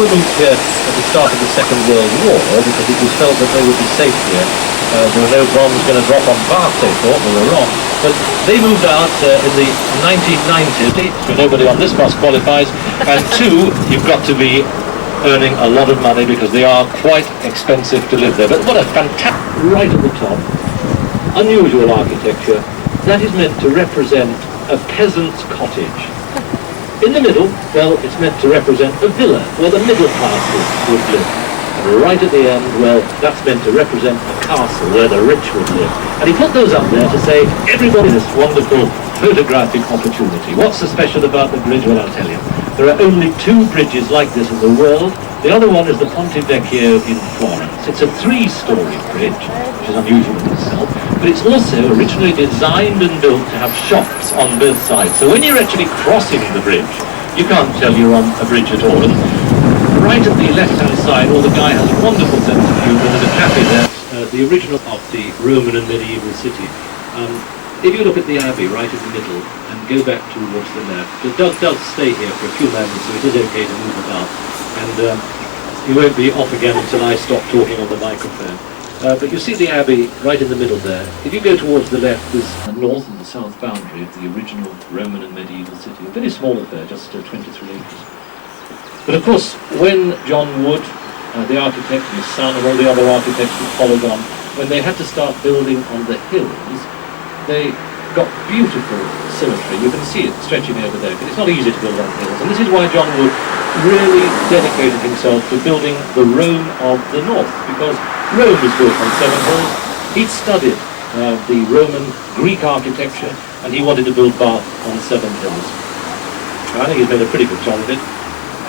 were moved here at the start of the Second World War because it was felt that they would be safe here. There were no bombs going to drop on Bath, they thought. They were wrong. But they moved out in the 1990s, so nobody on this bus qualifies. And two, you've got to be earning a lot of money because they are quite expensive to live there. But what a fantastic, right at the top, unusual architecture. That is meant to represent a peasant's cottage. In the middle, well, it's meant to represent a villa where the middle classes would live. And right at the end, well, that's meant to represent a castle where the rich would live. And he put those up there to say, everybody, this wonderful photographic opportunity. What's so special about the bridge? Well, I'll tell you. There are only 2 bridges like this in the world. The other one is the Ponte Vecchio in Florence. It's a 3-story bridge, which is unusual in itself, but it's also originally designed and built to have shops on both sides. So when you're actually crossing the bridge, you can't tell you're on a bridge at all. And right at the left-hand side, well, the guy has a wonderful sense of humour. There's a cafe there, the original of the Roman and medieval city. If you look at the Abbey right in the middle and go back towards the left, it does stay here for a few moments, so it is okay to move about. And you won't be off again until I stop talking on the microphone. But you see the Abbey right in the middle there. If you go towards the left, there's the north and the south boundary of the original Roman and medieval city. A very small affair, just 23 acres. But of course, when John Wood, the architect, and his son, and all the other architects who followed on, when they had to start building on the hills, they got beautiful symmetry. You can see it stretching over there, but it's not easy to build on hills. And this is why John Wood really dedicated himself to building the Rome of the North, because Rome was built on 7 hills. He'd studied the Roman Greek architecture, and he wanted to build Bath on 7 hills. I think he's made a pretty good job of it.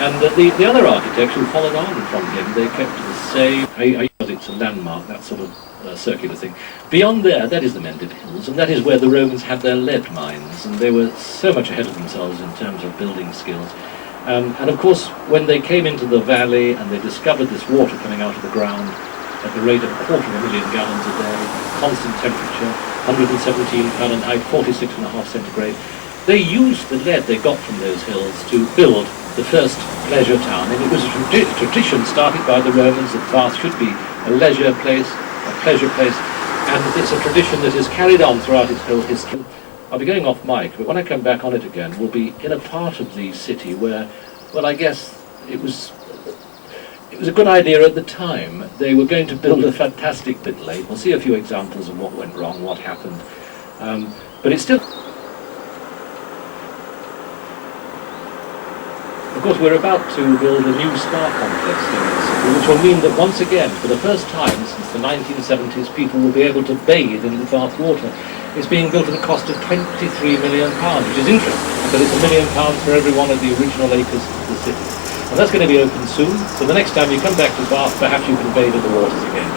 And the other architects who followed on from him, they kept the same. It's a landmark, that sort of circular thing. Beyond there, that is the Mendip Hills, and that is where the Romans had their lead mines, and they were so much ahead of themselves in terms of building skills. And of course, when they came into the valley and they discovered this water coming out of the ground at the rate of 250,000 gallons a day, constant temperature, 117 Fahrenheit, 46.5 centigrade, they used the lead they got from those hills to build the first pleasure town. And it was a tradition started by the Romans that Bath should be a leisure place, a pleasure place, and it's a tradition that is carried on throughout its whole history. I'll be going off mic, but when I come back on it again, we'll be in a part of the city where, well, I guess it was a good idea at the time. They were going to build a fantastic bit late. We'll see a few examples of what went wrong, what happened. But it's still... Of course, we're about to build a new spa complex here in the city, which will mean that once again, for the first time since the 1970s, people will be able to bathe in the Bath water. It's being built at a cost of £23 million, which is interesting, because it's £1 million for every one of the original acres of the city. And that's going to be open soon, so the next time you come back to Bath, perhaps you can bathe in the waters again.